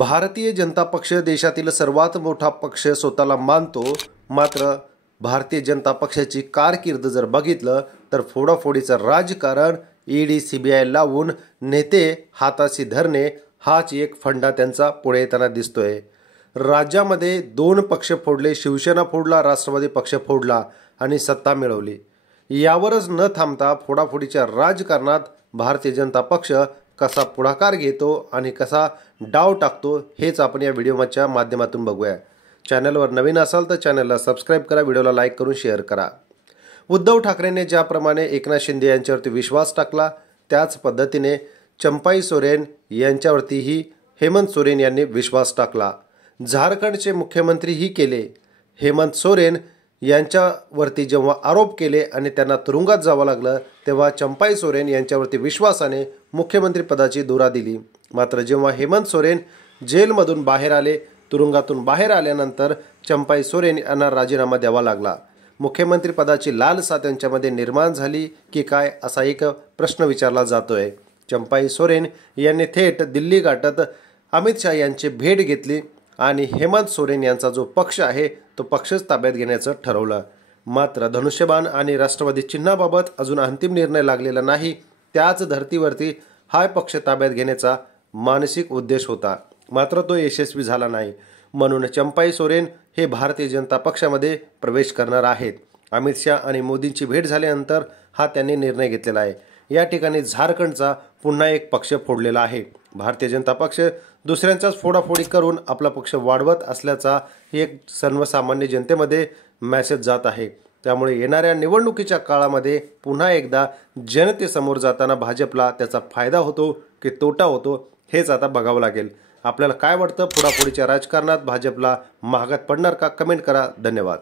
भारतीय जनता पक्ष देशातील सर्वात मोठा पक्ष स्वतःला मानतो। मात्र भारतीय जनता पक्षाची कारकीर्द जर बघितलं तर फोडाफोडीचं राजकारण, ईडी सीबीआय लावून नेते हाताशी धरणे हाच एक फंडा त्यांचा पुढे येताना दिसतोय। राज्यामध्ये दोन पक्ष फोडले, शिवसेना फोडला, राष्ट्रवादी पक्ष फोडला आणि सत्ता मिळवली। यावरच न थांबता फोडाफोडीच्या राजकारणात भारतीय जनता पक्ष कसा पुढाकार घेतो आणि कसा डाव टाकतो हेच आपण या व्हिडिओच्या माध्यमातून बघूया। चॅनलवर नवीन असाल तर चॅनलला सबस्क्राइब करा, व्हिडिओला लाईक करून शेअर करा। उद्धव ठाकरेंनी ज्याप्रमाणे एकनाथ शिंदे यांच्यावरती विश्वास टाकला त्याच पद्धतीने चंपाई सोरेन यांच्यावरतीही हेमंत सोरेन यांनी विश्वास टाकला। झारखंडचे मुख्यमंत्रीही केले। हेमंत सोरेन यांच्यावरती जेव्हा आरोप केले आणि त्यांना तुरुंगात जावं लागलं तेव्हा चंपाई सोरेन यांच्यावरती विश्वासाने मुख्यमंत्री पदाची धुरा दिली। मात्र जेव्हा हेमंत सोरेन जेलमधून बाहेर आले, तुरुंगातून बाहेर आल्यानंतर चंपाई सोरेन यांना राजीनामा द्यावा लागला। मुख्यमंत्री पदाची लालसा त्यांच्यामध्ये निर्माण झाली की काय असा एक प्रश्न विचारला जातोय। चंपाई सोरेन यांनी थेट दिल्ली गाठत अमित शहा यांची भेट घेतली आणि हेमंत सोरेन यांचा जो पक्ष आहे तो पक्षच ताब्यात घेण्याचं ठरवलं। मात्र धनुष्यबाण आणि राष्ट्रवादी चिन्हाबाबत अजून अंतिम निर्णय लागलेला नाही। त्याच धर्तीवरती हा पक्ष ताब्यात घेण्याचा मानसिक उद्देश होता, मात्र तो यशस्वी झाला नाही। म्हणून चंपाई सोरेन हे भारतीय जनता पक्षामध्ये प्रवेश करणार आहेत। अमित शहा आणि मोदींची भेट झाल्यानंतर हा त्यांनी निर्णय घेतलेला आहे। या ठिकाणी झारखंडचा पुन्हा एक पक्ष फोडलेला आहे। भारतीय जनता पक्ष दुसऱ्यांचाच फोडाफोडी करून आपला पक्ष वाढवत असल्याचा एक सर्वसामान्य जनतेमध्ये मेसेज जात आहे। त्यामुळे येणाऱ्या निवडणुकीच्या काळामध्ये पुन्हा एकदा जनतेसमोर जाताना भाजपला त्याचा फायदा होतो की तोटा होतो हेच आता बघावं लागेल। आपल्याला काय वाटतं, फोडाफोडीच्या राजकारणात भाजपला महागात पडणार का? कमेंट करा। धन्यवाद।